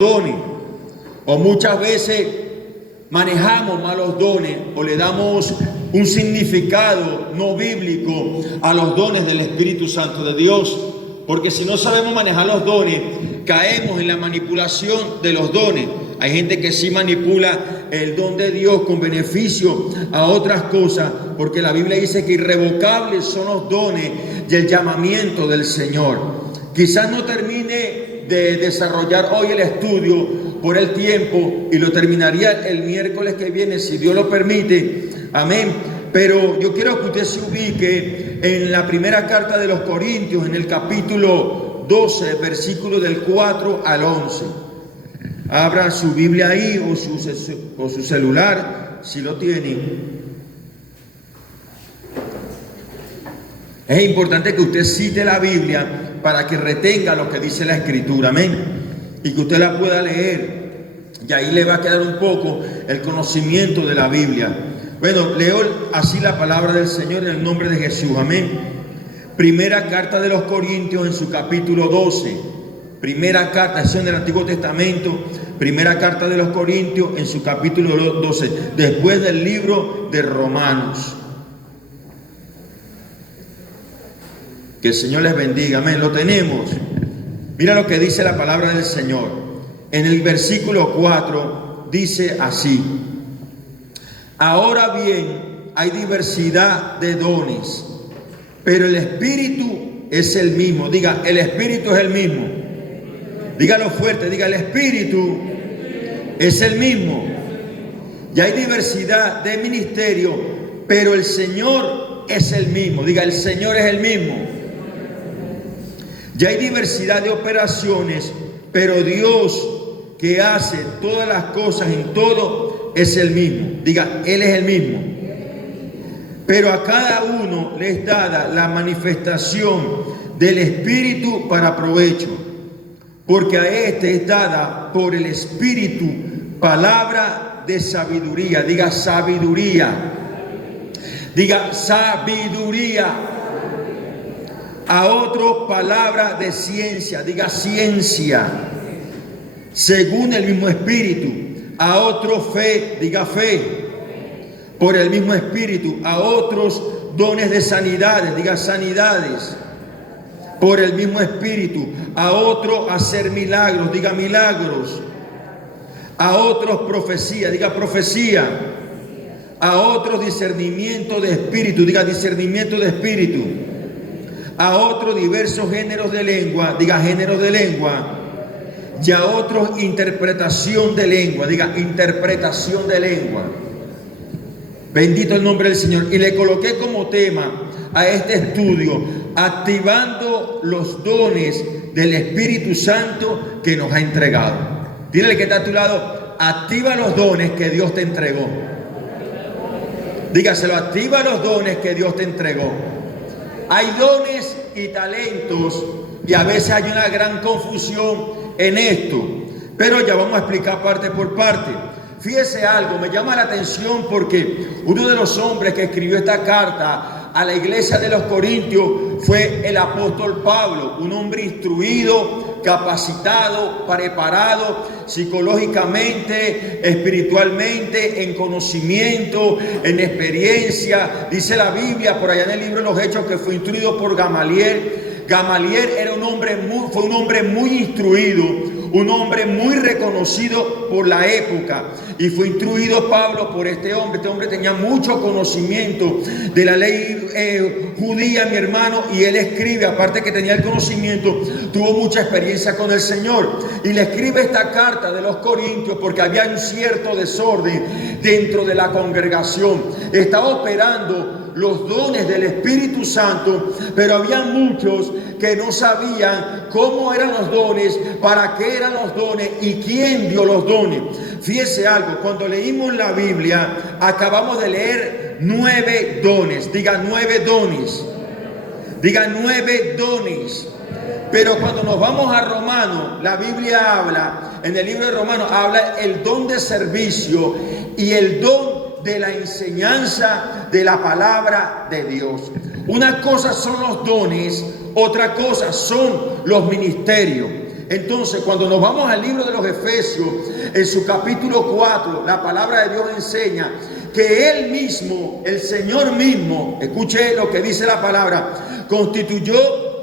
dones, o muchas veces manejamos malos dones o le damos un significado no bíblico a los dones del Espíritu Santo de Dios, porque si no sabemos manejar los dones, caemos en la manipulación de los dones. Hay gente que sí manipula el don de Dios con beneficio a otras cosas, porque la Biblia dice que irrevocables son los dones y el llamamiento del Señor. Quizás no termine de desarrollar hoy el estudio por el tiempo y lo terminaría el miércoles que viene, si Dios lo permite. Amén. Pero yo quiero que usted se ubique en la primera carta de los Corintios, en el capítulo 12, versículo del 4 al 11. Abra su Biblia ahí o su celular, si lo tiene. Es importante que usted cite la Biblia para que retenga lo que dice la Escritura, amén, y que usted la pueda leer, y ahí le va a quedar un poco el conocimiento de la Biblia. Bueno, leo así la palabra del Señor en el nombre de Jesús, amén. Primera carta de los Corintios en su capítulo 12, primera carta, es en el Antiguo Testamento, primera carta de los Corintios en su capítulo 12, después del libro de Romanos. Que el Señor les bendiga, amén. Lo tenemos. Mira lo que dice la palabra del Señor. En el versículo 4 dice así: ahora bien, hay diversidad de dones, pero el Espíritu es el mismo. Diga, el Espíritu es el mismo. Dígalo fuerte, diga, el Espíritu es el mismo. Y hay diversidad de ministerio, pero el Señor es el mismo. Diga, el Señor es el mismo. Ya hay diversidad de operaciones, pero Dios que hace todas las cosas en todo es el mismo. Diga, Él es el mismo. Pero a cada uno le es dada la manifestación del Espíritu para provecho, porque a este es dada por el Espíritu palabra de sabiduría. Diga, sabiduría. Diga, sabiduría. A otro palabra de ciencia, diga ciencia, según el mismo Espíritu. A otro fe, diga fe, por el mismo Espíritu. A otros dones de sanidades, diga sanidades, por el mismo Espíritu. A otro hacer milagros, diga milagros. A otros profecía, diga profecía. A otros discernimiento de espíritu, diga discernimiento de espíritu. A otros diversos géneros de lengua, diga géneros de lengua, y a otros interpretación de lengua, diga interpretación de lengua. Bendito el nombre del Señor. Y le coloqué como tema a este estudio: activando los dones del Espíritu Santo que nos ha entregado. Dile que está a tu lado: activa los dones que Dios te entregó. Dígaselo: activa los dones que Dios te entregó. Hay dones y talentos y a veces hay una gran confusión en esto, pero ya vamos a explicar parte por parte. Fíjese algo, me llama la atención porque uno de los hombres que escribió esta carta a la iglesia de los Corintios fue el apóstol Pablo, un hombre instruido, capacitado, preparado psicológicamente, espiritualmente, en conocimiento, en experiencia. Dice la Biblia por allá en el libro de los Hechos que fue instruido por Gamaliel. Gamaliel era fue un hombre muy instruido, un hombre muy reconocido por la época, y fue instruido Pablo por este hombre. Este hombre tenía mucho conocimiento de la ley judía, mi hermano, y él escribe, aparte que tenía el conocimiento, tuvo mucha experiencia con el Señor, y le escribe esta carta de los Corintios porque había un cierto desorden dentro de la congregación. Estaba operando los dones del Espíritu Santo, pero había muchos que no sabían cómo eran los dones, para qué eran los dones y quién dio los dones. Fíjese algo, cuando leímos la Biblia, acabamos de leer 9 dones. Diga 9 dones. Diga 9 dones. Pero cuando nos vamos a Romanos, la Biblia habla, en el libro de Romanos, habla el don de servicio y el don de la enseñanza de la palabra de Dios. Una cosa son los dones, otra cosa son los ministerios. Entonces, cuando nos vamos al libro de los Efesios, en su capítulo 4, la palabra de Dios enseña que Él mismo, el Señor mismo, escuche lo que dice la palabra, constituyó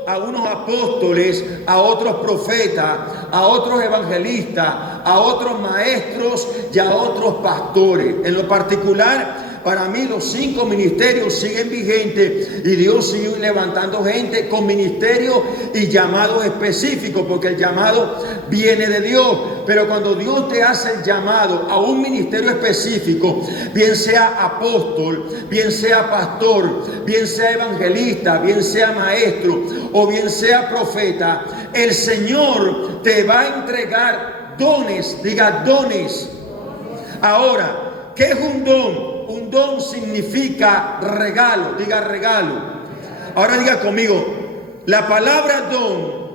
a unos apóstoles, a otros profetas, a otros evangelistas, a otros maestros y a otros pastores. En lo particular, para mí los 5 ministerios siguen vigentes y Dios sigue levantando gente con ministerios y llamados específicos, porque el llamado viene de Dios. Pero cuando Dios te hace el llamado a un ministerio específico, bien sea apóstol, bien sea pastor, bien sea evangelista, bien sea maestro o bien sea profeta, el Señor te va a entregar dones. Diga dones. Ahora, ¿qué es un don? Un don significa regalo. Diga regalo. Ahora diga conmigo, la palabra don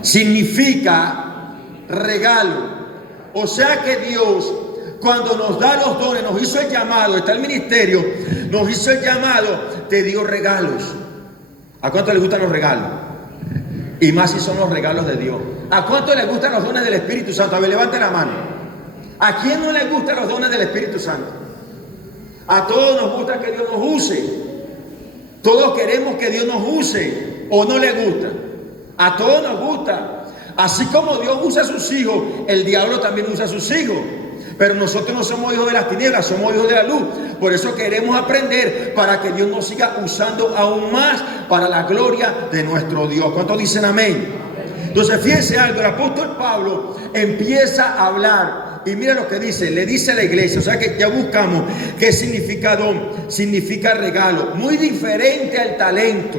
significa regalo. O sea que Dios, cuando nos da los dones, nos hizo el llamado, está el ministerio, nos hizo el llamado, te dio regalos. ¿A cuánto les gustan los regalos? Y más si son los regalos de Dios. ¿A cuánto les gustan los dones del Espíritu Santo? A ver, levante la mano. ¿A quién no les gustan los dones del Espíritu Santo? A todos nos gusta que Dios nos use. Todos queremos que Dios nos use. ¿O no les gusta? A todos nos gusta. Así como Dios usa a sus hijos, el diablo también usa a sus hijos. Pero nosotros no somos hijos de las tinieblas, somos hijos de la luz. Por eso queremos aprender para que Dios nos siga usando aún más para la gloria de nuestro Dios. ¿Cuántos dicen amén? Entonces fíjense algo, el apóstol Pablo empieza a hablar y mira lo que dice, le dice a la iglesia, o sea que ya buscamos qué significa don, significa regalo, muy diferente al talento,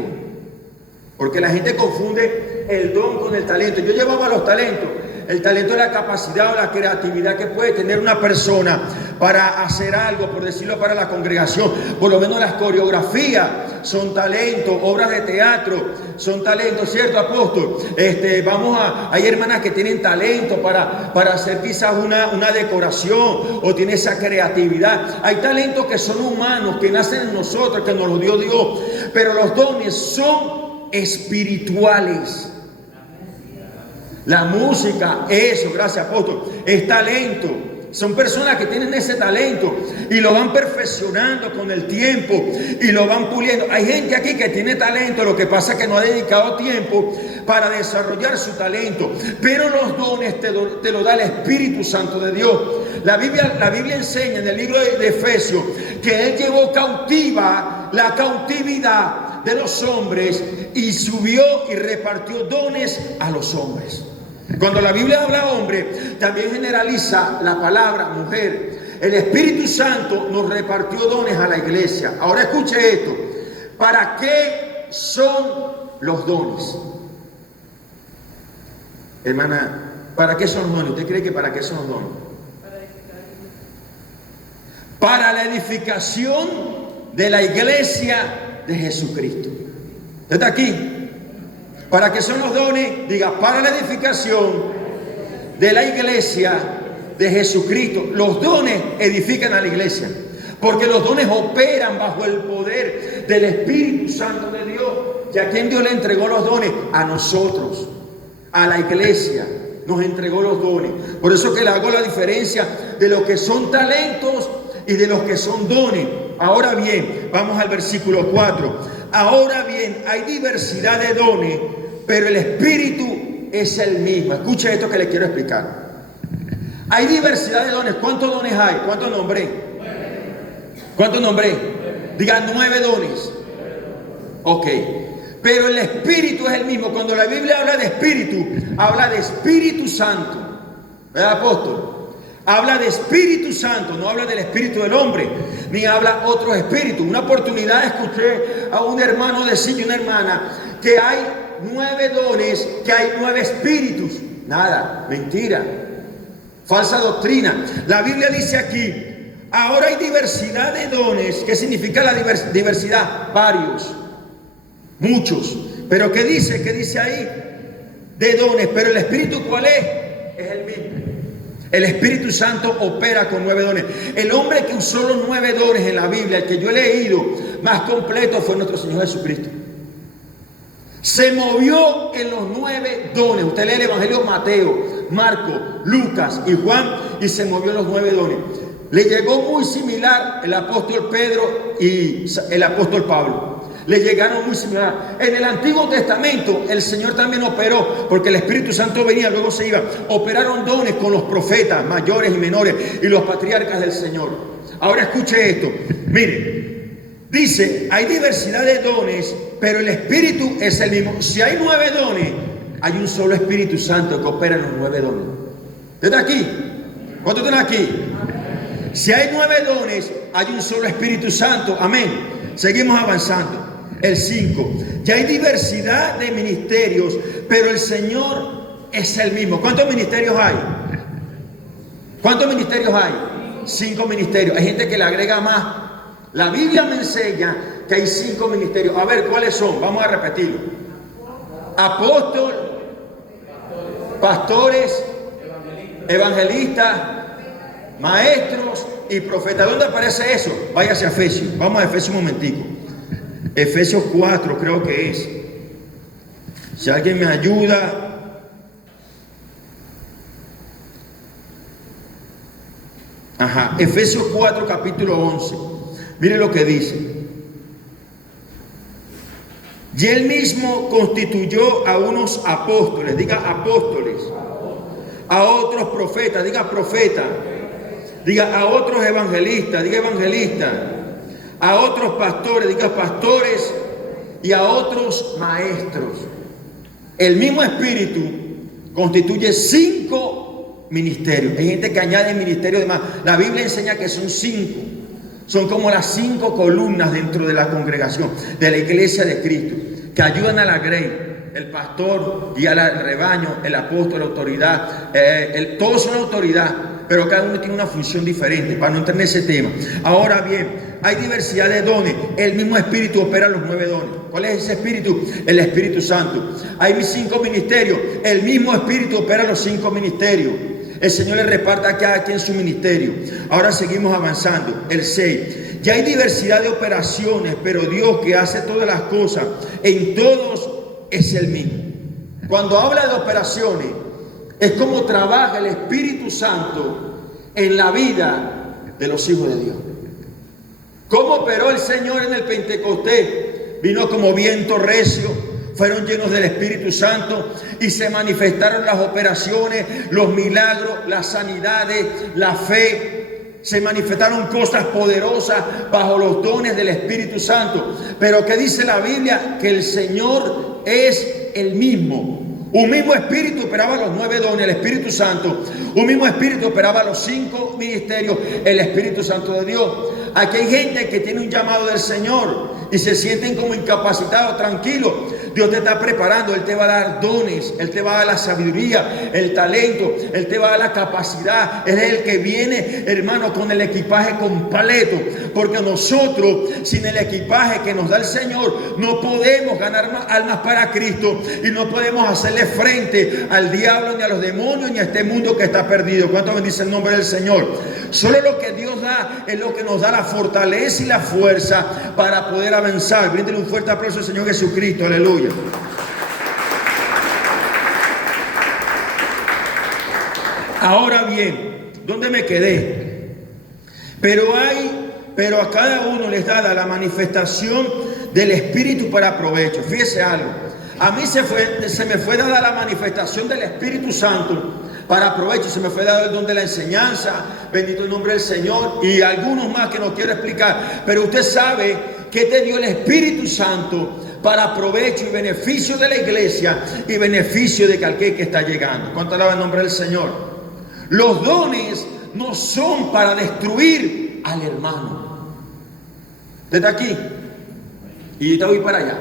porque la gente confunde el don con el talento. Yo llevaba los talentos. El talento es la capacidad o la creatividad que puede tener una persona para hacer algo, por decirlo, para la congregación. Por lo menos las coreografías son talentos, obras de teatro son talentos, ¿cierto, apóstol? Hay hermanas que tienen talento para hacer quizás una decoración o tiene esa creatividad. Hay talentos que son humanos, que nacen en nosotros, que nos los dio Dios. Pero los dones son espirituales. La música, eso, gracias apóstol, es talento. Son personas que tienen ese talento y lo van perfeccionando con el tiempo y lo van puliendo. Hay gente aquí que tiene talento, lo que pasa es que no ha dedicado tiempo para desarrollar su talento. Pero los dones te lo da el Espíritu Santo de Dios. La Biblia enseña en el libro de Efesios que Él llevó cautiva la cautividad de los hombres y subió y repartió dones a los hombres. Cuando la Biblia habla hombre, también generaliza la palabra mujer. El Espíritu Santo nos repartió dones a la iglesia. Ahora escuche esto. ¿Para qué son los dones? Hermana, ¿para qué son los dones? ¿Usted cree que para qué son los dones? Para la edificación de la iglesia de Jesucristo. ¿Usted está aquí? ¿Para qué son los dones? Diga, para la edificación de la iglesia de Jesucristo. Los dones edifican a la iglesia, porque los dones operan bajo el poder del Espíritu Santo de Dios. ¿Y a quién Dios le entregó los dones? A nosotros, a la iglesia. Nos entregó los dones. Por eso que le hago la diferencia de lo que son talentos y de los que son dones. Ahora bien, vamos al versículo 4. Ahora bien, hay diversidad de dones, pero el Espíritu es el mismo. Escucha esto que les quiero explicar. Hay diversidad de dones. ¿Cuántos dones hay? ¿Cuántos nombré? ¿Cuántos nombré? Digan 9 dones. Ok. Pero el Espíritu es el mismo. Cuando la Biblia habla de Espíritu, habla de Espíritu Santo. ¿Verdad, apóstol? Habla de Espíritu Santo, no habla del espíritu del hombre, ni habla otro espíritu. Una oportunidad escuché a un hermano decir y una hermana que hay 9 dones, que hay 9 espíritus. Nada, mentira, falsa doctrina. La Biblia dice aquí, ahora hay diversidad de dones. ¿Qué significa la diversidad? Varios, muchos. Pero ¿qué dice? ¿Qué dice ahí? De dones, pero el espíritu ¿cuál es? Es el mismo. El Espíritu Santo opera con 9 dones. El hombre que usó los 9 dones en la Biblia, el que yo he leído más completo, fue nuestro Señor Jesucristo. Se movió en los 9 dones. Usted lee el Evangelio de Mateo, Marco, Lucas y Juan y se movió en los 9 dones. Le llegó muy similar el apóstol Pedro y el apóstol Pablo. Le llegaron muy similar. En el Antiguo Testamento el Señor también operó, porque el Espíritu Santo venía, luego se iba. Operaron dones con los profetas mayores y menores y los patriarcas del Señor. Ahora escuche esto. Mire, dice, hay diversidad de dones, pero el Espíritu es el mismo. Si hay 9 dones, hay un solo Espíritu Santo que opera en los 9 dones. ¿Está aquí? ¿Cuántos están aquí? Si hay 9 dones, hay un solo Espíritu Santo. Amén. Seguimos avanzando. El 5. Ya hay diversidad de ministerios, pero el Señor es el mismo. ¿Cuántos ministerios hay? ¿Cuántos ministerios hay? 5 ministerios. Hay gente que le agrega más. La Biblia me enseña que hay 5 ministerios. A ver, ¿cuáles son? Vamos a repetirlo. Apóstol, pastores, evangelistas, maestros y profetas. ¿Dónde aparece eso? Váyase a Efesios. Vamos a Efesios un momentico. Efesios 4 creo que es. Si alguien me ayuda. Ajá. Efesios 4 capítulo 11. Mire lo que dice. Y él mismo constituyó a unos apóstoles. Diga apóstoles. A otros profetas. Diga profeta. Diga a otros evangelistas. Diga evangelistas. A otros pastores, diga pastores, y a otros maestros. El mismo Espíritu constituye 5 ministerios. Hay gente que añade ministerios de más. La Biblia enseña que son 5. Son como las 5 columnas dentro de la congregación, de la iglesia de Cristo, que ayudan a la grey. El pastor guía al rebaño, el apóstol, la autoridad. Todos son autoridad, pero cada uno tiene una función diferente, para no entrar en ese tema. Ahora bien, hay diversidad de dones. El mismo Espíritu opera los 9 dones. ¿Cuál es ese Espíritu? El Espíritu Santo. Hay 5 ministerios. El mismo Espíritu opera los 5 ministerios. El Señor le reparte a cada quien su ministerio. Ahora seguimos avanzando. El 6. Ya hay diversidad de operaciones, pero Dios, que hace todas las cosas en todos, es el mismo. Cuando habla de operaciones, es como trabaja el Espíritu Santo en la vida de los hijos de Dios. ¿Cómo operó el Señor en el Pentecostés? Vino como viento recio, fueron llenos del Espíritu Santo y se manifestaron las operaciones, los milagros, las sanidades, la fe. Se manifestaron cosas poderosas bajo los dones del Espíritu Santo. Pero ¿qué dice la Biblia? Que el Señor es el mismo. Un mismo Espíritu operaba los 9 dones, el Espíritu Santo. Un mismo Espíritu operaba los 5 ministerios, el Espíritu Santo de Dios. Aquí hay gente que tiene un llamado del Señor y se sienten como incapacitados. Tranquilo, Dios te está preparando. Él te va a dar dones, Él te va a dar la sabiduría, el talento, Él te va a dar la capacidad. Él es el que viene, hermano, con el equipaje completo. Porque nosotros, sin el equipaje que nos da el Señor, no podemos ganar más almas para Cristo y no podemos hacerle frente al diablo, ni a los demonios, ni a este mundo que está perdido. ¿Cuánto bendice el nombre del Señor? Solo lo que Dios da es lo que nos da la fortaleza y la fuerza para poder avanzar. Bríndele un fuerte aplauso al Señor Jesucristo. Aleluya. Ahora bien, ¿dónde me quedé? Pero a cada uno les da la manifestación del Espíritu para provecho. Fíjese algo. A mí se me fue dada la manifestación del Espíritu Santo para provecho. Se me fue dado el don de la enseñanza, bendito el nombre del Señor, y algunos más que no quiero explicar. Pero usted sabe que te dio el Espíritu Santo para provecho y beneficio de la iglesia y beneficio de aquel que está llegando. ¿Cuánto alaba el nombre del Señor? Los dones no son para destruir al hermano. Desde aquí y te voy para allá.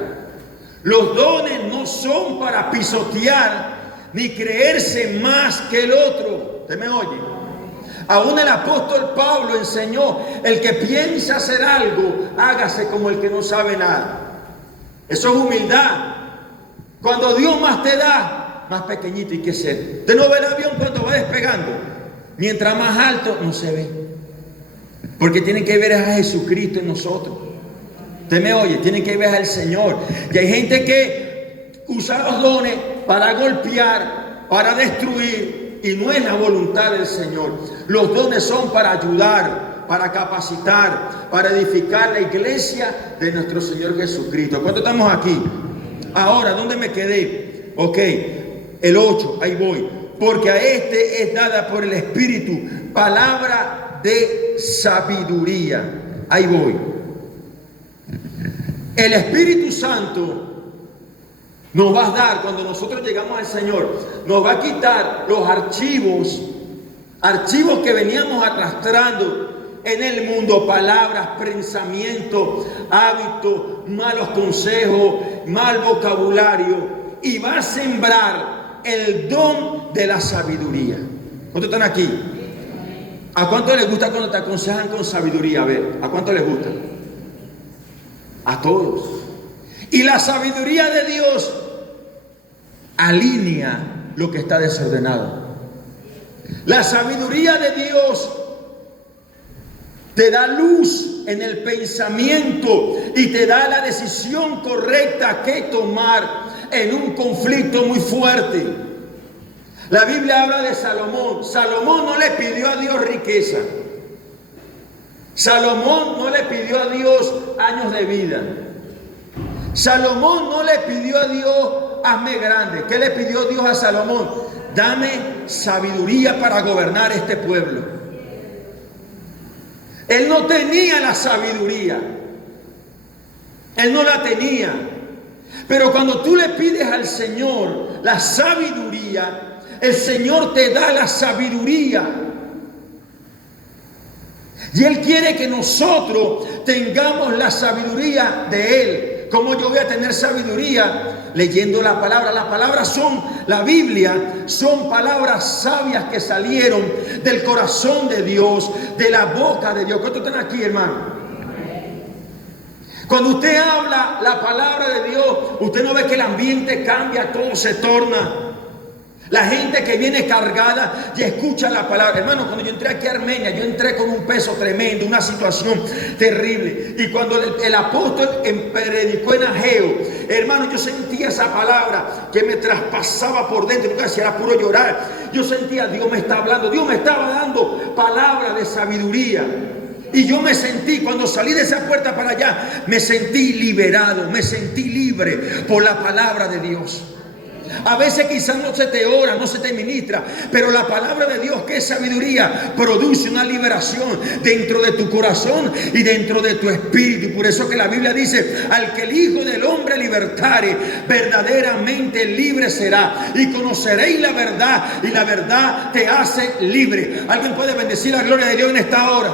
Los dones no son para pisotear ni creerse más que el otro. ¿Usted me oye? Aún el apóstol Pablo enseñó: el que piensa hacer algo, hágase como el que no sabe nada. Eso es humildad. Cuando Dios más te da, más pequeñito hay que ser. Usted no ve el avión cuando va despegando. Mientras más alto, no se ve. Porque tienen que ver a Jesucristo en nosotros. Usted me oye, tienen que ver al Señor. Y hay gente que usar los dones para golpear, para destruir, y no es la voluntad del Señor. Los dones son para ayudar, para capacitar, para edificar la iglesia de nuestro Señor Jesucristo. ¿Cuántos estamos aquí? Ahora, ¿dónde me quedé? Ok, el 8, ahí voy. Porque a este es dada por el Espíritu palabra de sabiduría. Ahí voy. El Espíritu Santo nos va a dar, cuando nosotros llegamos al Señor, nos va a quitar los archivos que veníamos arrastrando en el mundo, palabras, pensamientos, hábitos, malos consejos, mal vocabulario, y va a sembrar el don de la sabiduría. ¿Cuántos están aquí? ¿A cuánto les gusta cuando te aconsejan con sabiduría? A ver, ¿a cuánto les gusta? A todos. Y la sabiduría de Dios alinea lo que está desordenado. La sabiduría de Dios te da luz en el pensamiento y te da la decisión correcta que tomar en un conflicto muy fuerte. La Biblia habla de Salomón. Salomón no le pidió a Dios riqueza. Salomón no le pidió a Dios años de vida. Salomón no le pidió a Dios, hazme grande. ¿Qué le pidió Dios a Salomón? Dame sabiduría para gobernar este pueblo. Él no tenía la sabiduría. Él no la tenía. Pero cuando tú le pides al Señor la sabiduría, el Señor te da la sabiduría. Y Él quiere que nosotros tengamos la sabiduría de Él. ¿Cómo yo voy a tener sabiduría? Leyendo la palabra. Las palabras son, la Biblia, son palabras sabias que salieron del corazón de Dios, de la boca de Dios. ¿Cuántos están aquí, hermano? Cuando usted habla la palabra de Dios, usted no ve que el ambiente cambia, todo se torna. La gente que viene cargada y escucha la palabra. Hermano, cuando yo entré aquí a Armenia, yo entré con un peso tremendo, una situación terrible. Y cuando el apóstol predicó en Ageo, hermano, yo sentía esa palabra que me traspasaba por dentro. Nunca decía, era puro llorar. Yo sentía, Dios me está hablando, Dios me estaba dando palabra de sabiduría. Y yo me sentí, cuando salí de esa puerta para allá, me sentí liberado, me sentí libre por la palabra de Dios. A veces quizás no se te ora, no se te ministra, pero la palabra de Dios, que es sabiduría, produce una liberación dentro de tu corazón y dentro de tu espíritu. Y por eso que la Biblia dice, al que el Hijo del Hombre libertare, verdaderamente libre será. Y conoceréis la verdad, y la verdad te hace libre. ¿Alguien puede bendecir la gloria de Dios en esta hora?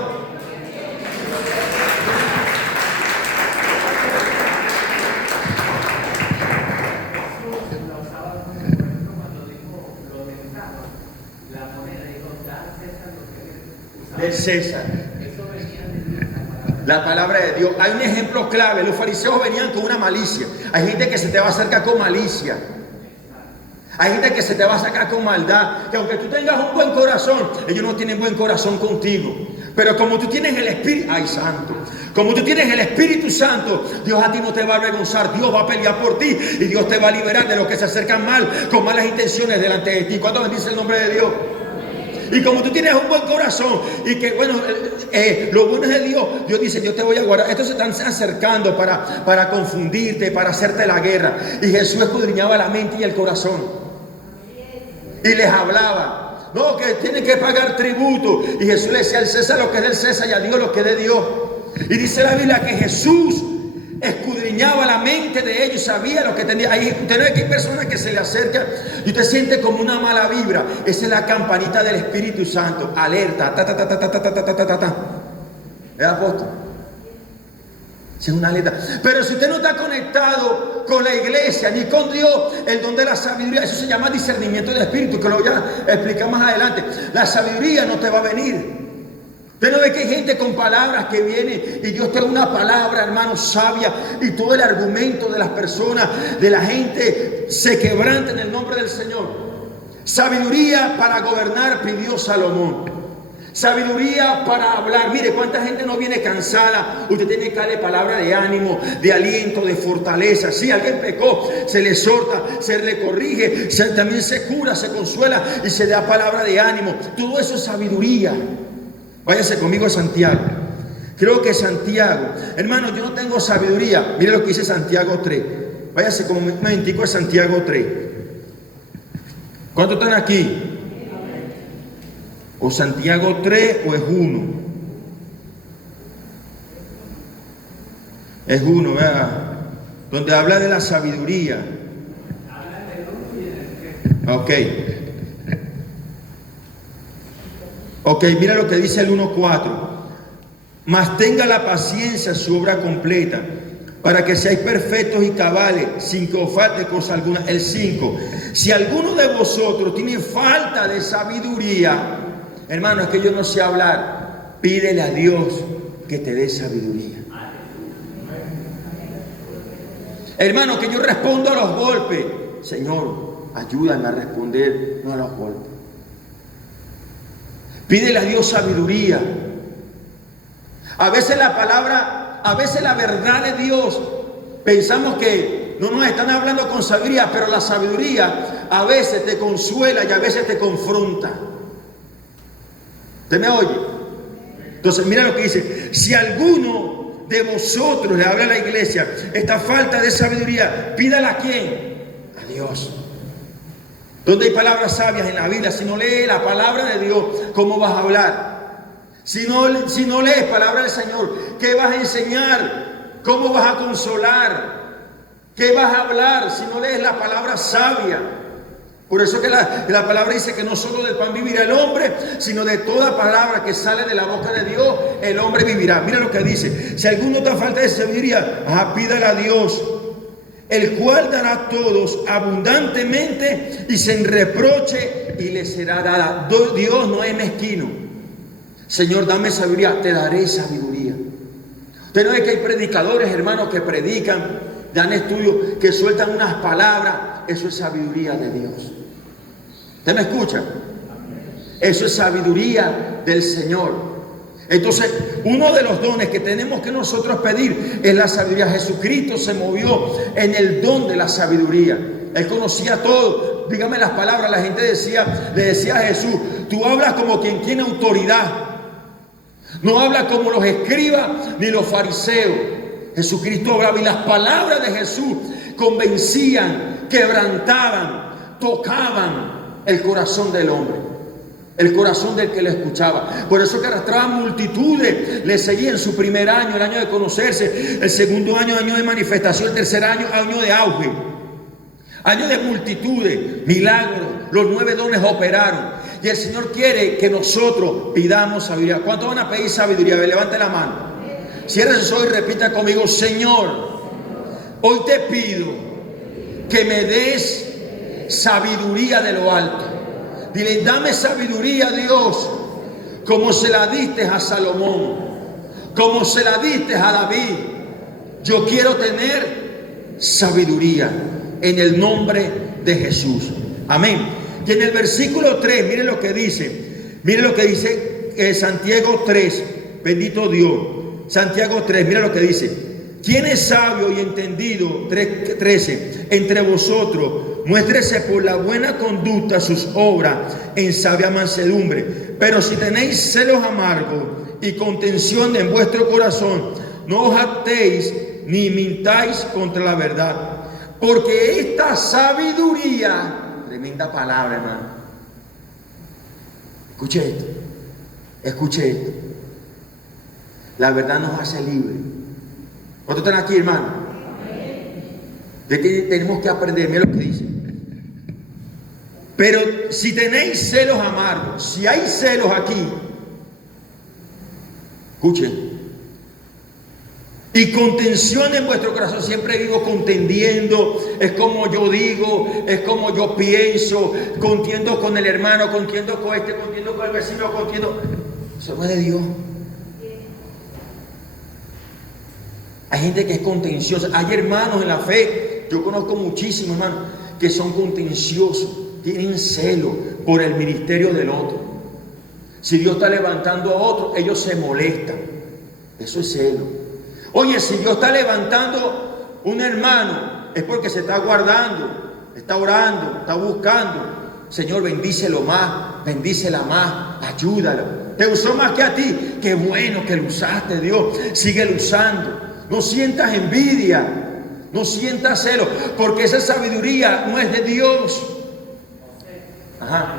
Del César. La palabra de Dios. Hay un ejemplo clave. Los fariseos venían con una malicia. Hay gente que se te va a acercar con malicia. Hay gente que se te va a sacar con maldad. Que aunque tú tengas un buen corazón, ellos no tienen buen corazón contigo. Pero como tú tienes el Espíritu, ay santo, como tú tienes el Espíritu Santo, Dios a ti no te va a avergonzar. Dios va a pelear por ti y Dios te va a liberar de los que se acercan mal, con malas intenciones delante de ti. ¿Cuánto bendice el nombre de Dios? Y como tú tienes un buen corazón y que bueno, lo bueno es de Dios, Dios dice, yo te voy a guardar. Estos se están acercando para confundirte, para hacerte la guerra. Y Jesús escudriñaba la mente y el corazón y les hablaba, no, que tienen que pagar tributo. Y Jesús le decía al César lo que es del César y a Dios lo que es de Dios. Y dice la Biblia que Jesús escudriñaba la mente de ellos, sabía lo que tenía. Usted no ve que hay personas que se le acercan y usted siente como una mala vibra. Esa es la campanita del Espíritu Santo, alerta, ta ta ta ta ta ta ta ta ta ta ta. ¿Es apóstol? Es una alerta. Pero si usted no está conectado con la iglesia ni con Dios, el don de la sabiduría, eso se llama discernimiento del Espíritu, que lo voy a explicar más adelante. La sabiduría no te va a venir. Usted no ve que hay gente con palabras que viene y Dios te da una palabra, hermano, sabia, y todo el argumento de las personas, de la gente, se quebranta en el nombre del Señor. Sabiduría para gobernar pidió Salomón. Sabiduría para hablar. Mire, cuánta gente no viene cansada. Usted tiene que darle palabra de ánimo, de aliento, de fortaleza. Si alguien pecó, se le exhorta, se le corrige, también se cura, se consuela y se da palabra de ánimo. Todo eso es sabiduría. Váyase conmigo a Santiago. Creo que Santiago, hermano, yo no tengo sabiduría. Mire lo que dice Santiago 3. Váyase como un momentico a Santiago 3. ¿Cuántos están aquí? O Santiago 3 o es 1. Es 1, ¿verdad? Donde habla de la sabiduría. Ok. Ok, mira lo que dice el 1:4. Mas tenga la paciencia su obra completa, para que seáis perfectos y cabales, sin que os falte cosa alguna. El 5. Si alguno de vosotros tiene falta de sabiduría, hermano, es que yo no sé hablar, pídele a Dios que te dé sabiduría. Hermano, que yo respondo a los golpes. Señor, ayúdame a responder, no a los golpes. Pídele a Dios sabiduría. A veces la palabra, a veces la verdad de Dios, pensamos que no nos están hablando con sabiduría, pero la sabiduría a veces te consuela y a veces te confronta. ¿Usted me oye? Entonces mira lo que dice. Si alguno de vosotros, le habla a la iglesia, esta falta de sabiduría, pídala a quién. A Dios. Donde hay palabras sabias en la Biblia, si no lees la palabra de Dios, ¿cómo vas a hablar? Si no lees palabra del Señor, ¿qué vas a enseñar? ¿Cómo vas a consolar? ¿Qué vas a hablar si no lees la palabra sabia? Por eso que la palabra dice que no solo del pan vivirá el hombre, sino de toda palabra que sale de la boca de Dios, el hombre vivirá. Mira lo que dice. Si alguno te falta de sabiduría, pídale a Dios, el cual dará a todos abundantemente y sin reproche, y le será dada. Dios no es mezquino. Señor, dame sabiduría, te daré sabiduría. Usted no ve que hay predicadores, hermanos, que predican, dan estudios, que sueltan unas palabras. Eso es sabiduría de Dios. ¿Usted me escucha? Eso es sabiduría del Señor. Entonces, uno de los dones que tenemos que nosotros pedir es la sabiduría. Jesucristo se movió en el don de la sabiduría. Él conocía todo. Dígame las palabras. La gente le decía a Jesús, tú hablas como quien tiene autoridad. No habla como los escribas ni los fariseos. Jesucristo hablaba y las palabras de Jesús convencían, quebrantaban, tocaban el corazón del hombre, el corazón del que le escuchaba. Por eso que arrastraban multitudes, le seguían su primer año, el año de conocerse, el segundo año, año de manifestación, el tercer año, año de auge, año de multitudes, milagros, los 9 dones operaron. Y el Señor quiere que nosotros pidamos sabiduría. ¿Cuántos van a pedir sabiduría? Levante la mano. Cierre sus ojos y repita conmigo: Señor, hoy te pido que me des sabiduría de lo alto. Dile, dame sabiduría, Dios, como se la diste a Salomón, como se la diste a David. Yo quiero tener sabiduría en el nombre de Jesús. Amén. Y en el versículo 3, mire lo que dice Santiago 3, bendito Dios. Santiago 3, mire lo que dice. ¿Quién es sabio y entendido? 13. Entre vosotros, muéstrese por la buena conducta sus obras en sabia mansedumbre. Pero si tenéis celos amargos y contención en vuestro corazón, no os jactéis ni mintáis contra la verdad. Porque esta sabiduría, tremenda palabra, hermano. Escuche esto. Escuche esto. La verdad nos hace libres. ¿Cuántos están aquí, hermano? De que tenemos que aprender. Mira lo que dice. Pero si tenéis celos amargos, si hay celos aquí, escuchen. Y contención en vuestro corazón, siempre vivo contendiendo, es como yo digo, es como yo pienso, contiendo con el hermano, contiendo con este, contiendo con el vecino, contiendo. Eso no es de Dios. Hay gente que es contenciosa, hay hermanos en la fe, yo conozco muchísimos hermanos que son contenciosos, tienen celo por el ministerio del otro. Si Dios está levantando a otro, ellos se molestan. Eso es celo. Oye, si Dios está levantando un hermano, es porque se está guardando, está orando, está buscando. Señor, bendícelo más, bendícela más, ayúdalo. Te usó más que a ti. Qué bueno que lo usaste, Dios. Síguelo usando. No sientas envidia, no sientas celo, porque esa sabiduría no es de Dios. Ajá.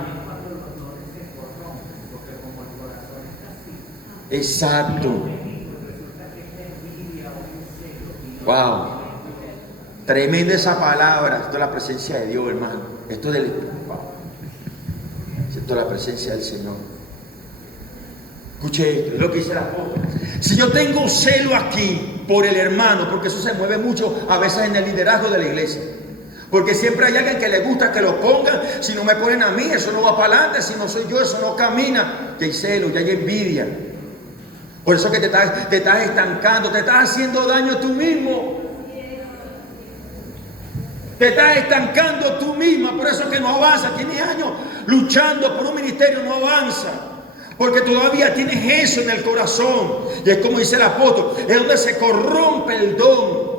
Exacto. Wow. Tremenda esa palabra. Esto es la presencia de Dios, hermano. Esto es del... Esto es la presencia del Señor. Escuche esto, es lo que dice el apóstol. Si yo tengo celo aquí por el hermano, porque eso se mueve mucho a veces en el liderazgo de la iglesia. Porque siempre hay alguien que le gusta que lo pongan. Si no me ponen a mí, eso no va para adelante. Si no soy yo, eso no camina. Ya hay celo, ya hay envidia. Por eso que te estás estancando, te estás haciendo daño tú mismo. Te estás estancando tú misma, por eso que no avanza. Tienes años luchando por un ministerio, no avanza. Porque todavía tienes eso en el corazón. Y es como dice el apóstol, es donde se corrompe el don.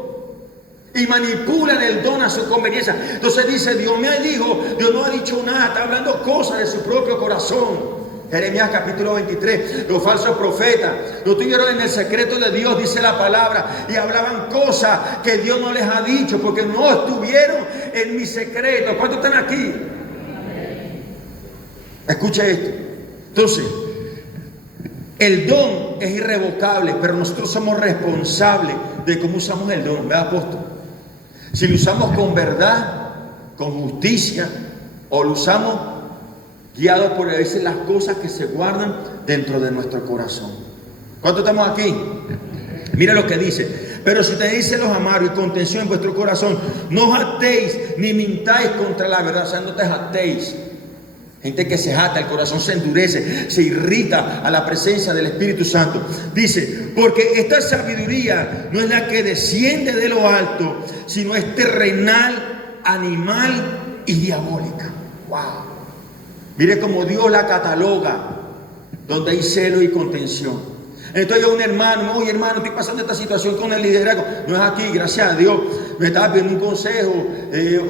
Y manipulan el don a su conveniencia. Entonces dice, Dios me dijo, Dios no ha dicho nada, está hablando cosas de su propio corazón. Jeremías capítulo 23, los falsos profetas no estuvieron en el secreto de Dios, dice la palabra, y hablaban cosas que Dios no les ha dicho, porque no estuvieron en mi secreto. ¿Cuántos están aquí? Escucha esto. Entonces, el don es irrevocable, pero nosotros somos responsables de cómo usamos el don, ¿verdad, apóstol? Si lo usamos con verdad, con justicia, o lo usamos guiado por a veces las cosas que se guardan dentro de nuestro corazón. ¿Cuántos estamos aquí? Mira lo que dice. Pero si tenéis celos amargos y contención en vuestro corazón, no os jactéis ni mintáis contra la verdad. O sea, no te jactéis. Gente que se jacta, el corazón se endurece, se irrita a la presencia del Espíritu Santo. Dice, porque esta sabiduría no es la que desciende de lo alto, sino es terrenal, animal y diabólica. Wow. Mire cómo Dios la cataloga, donde hay celo y contención. Entonces yo un hermano, oye hermano, estoy pasando esta situación con el liderazgo. No es aquí, gracias a Dios. Me estaba pidiendo un consejo,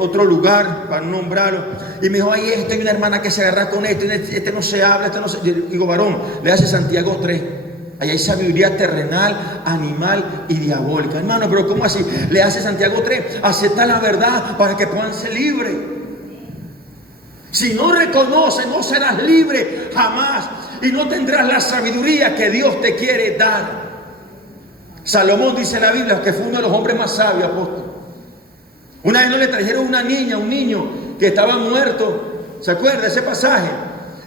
otro lugar, para no nombrarlo. Y me dijo, ay, hay una hermana que se agarra con este no se habla, este no se... Yo digo, varón, le hace Santiago 3. Ahí hay sabiduría terrenal, animal y diabólica. Hermano, pero ¿cómo así? Le hace Santiago 3, acepta la verdad para que puedan ser libres. Si no reconoces, no serás libre jamás. Y no tendrás la sabiduría que Dios te quiere dar. Salomón dice en la Biblia que fue uno de los hombres más sabios, apóstol. Una vez no le trajeron una niña, un niño que estaba muerto. ¿Se acuerda de ese pasaje?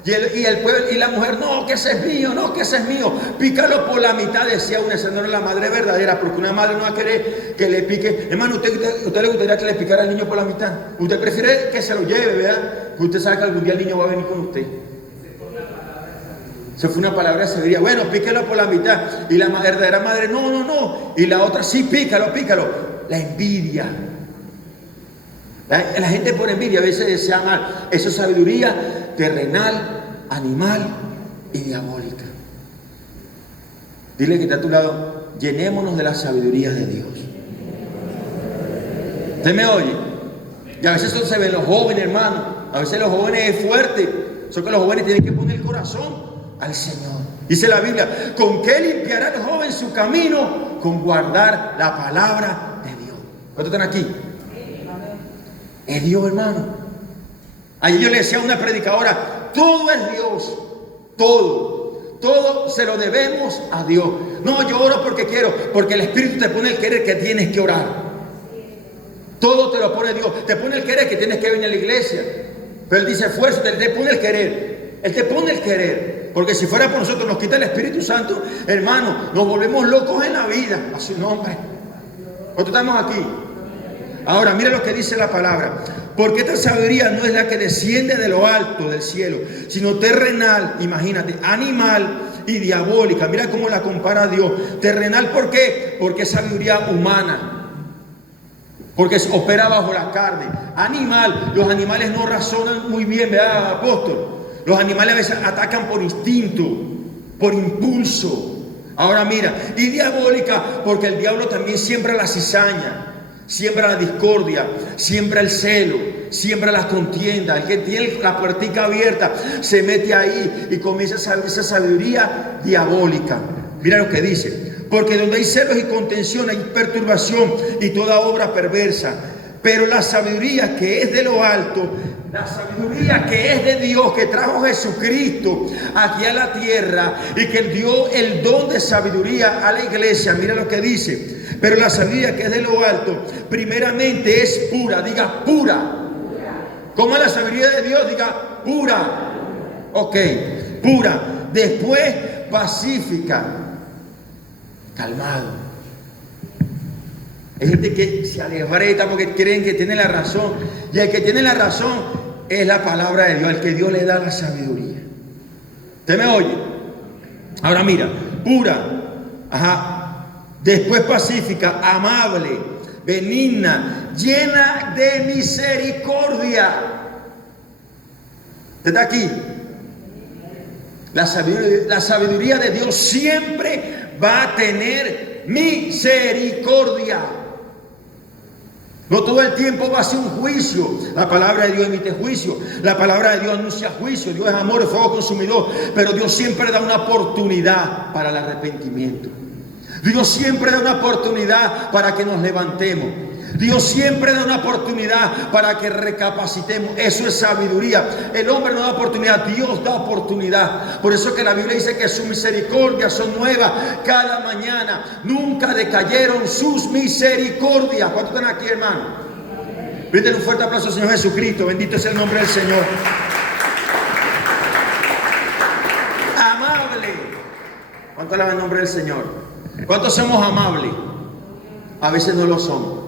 Y el pueblo y la mujer, no, que ese es mío, no, que ese es mío. Pícalo por la mitad, decía una. Esa no era la madre verdadera, porque una madre no va a querer que le pique. Hermano, ¿usted le gustaría que le picara al niño por la mitad? Usted prefiere que se lo lleve, ¿verdad? Que usted sabe que algún día el niño va a venir con usted. Eso fue una palabra de sabiduría. Bueno, píquelo por la mitad. Y la verdadera madre, no. Y la otra, sí, pícalo. La envidia. La gente por envidia a veces desea mal. Eso es sabiduría terrenal, animal y diabólica. Dile que está a tu lado, llenémonos de la sabiduría de Dios. ¿Usted me oye? Y a veces eso se ve en los jóvenes, hermano. A veces los jóvenes es fuerte. Eso que los jóvenes tienen que poner el corazón al Señor. Dice la Biblia, ¿con qué limpiará el joven su camino? Con guardar la palabra de Dios. ¿Cuántos están aquí? Es Dios, hermano. Ayer yo le decía a una predicadora, todo es Dios, todo se lo debemos a Dios. No, yo oro porque quiero, porque el Espíritu te pone el querer que tienes que orar. Todo te lo pone Dios, te pone el querer que tienes que venir a la iglesia. Pero Él dice, esfuérzate, Él te pone el querer. Él te pone el querer. Porque si fuera por nosotros, nos quita el Espíritu Santo, hermano, nos volvemos locos en la vida, a su nombre. ¿Cuántos estamos aquí? Ahora, mira lo que dice la palabra. Porque esta sabiduría no es la que desciende de lo alto del cielo, sino terrenal, imagínate, animal y diabólica. Mira cómo la compara Dios. Terrenal, ¿por qué? Porque es sabiduría humana. Porque opera bajo la carne. Animal, los animales no razonan muy bien, ¿verdad, apóstol? Los animales a veces atacan por instinto, por impulso. Ahora mira, y diabólica porque el diablo también siembra la cizaña, siembra la discordia, siembra el celo, siembra la contienda. El que tiene la puertica abierta se mete ahí y comienza esa sabiduría diabólica. Mira lo que dice: porque donde hay celos y contención hay perturbación y toda obra perversa. Pero la sabiduría que es de lo alto, la sabiduría que es de Dios, que trajo Jesucristo aquí a la tierra y que dio el don de sabiduría a la iglesia. Mira lo que dice: pero la sabiduría que es de lo alto, primeramente es pura. Diga pura. ¿Cómo es la sabiduría de Dios? Diga pura. Ok, pura. Después pacífica, calmado. Hay gente que se alebreta porque creen que tiene la razón. Y el que tiene la razón es la palabra de Dios, el que Dios le da la sabiduría. ¿Usted me oye? Ahora mira, pura, después pacífica, amable, benigna, llena de misericordia. ¿Usted está aquí? La sabiduría de Dios siempre va a tener misericordia. No todo el tiempo va a ser un juicio. La palabra de Dios emite juicio. La palabra de Dios anuncia juicio. Dios es amor, es fuego consumidor. Pero Dios siempre da una oportunidad para el arrepentimiento. Dios siempre da una oportunidad para que nos levantemos. Dios siempre da una oportunidad para que recapacitemos. Eso es sabiduría. El hombre no da oportunidad, Dios da oportunidad. Por eso que la Biblia dice que sus misericordias son nuevas cada mañana. Nunca decayeron sus misericordias. ¿Cuántos están aquí, hermano? Bríndale un fuerte aplauso al Señor Jesucristo. Bendito es el nombre del Señor. Amable. ¿Cuántos alaban el nombre del Señor? ¿Cuántos somos amables? A veces no lo somos.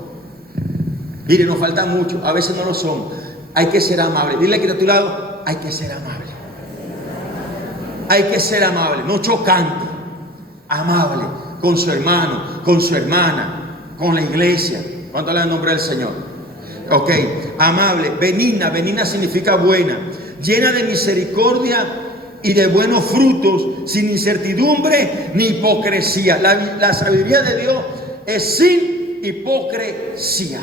Mire, nos falta mucho, a veces no lo somos. Hay que ser amable. Dile que está a tu lado: hay que ser amable. Hay que ser amable, no chocante. Amable con su hermano, con su hermana, con la iglesia. ¿Cuánto le da el nombre del Señor? Ok, amable, benigna. Benigna significa buena. Llena de misericordia y de buenos frutos, sin incertidumbre ni hipocresía. La sabiduría de Dios es sin hipocresía.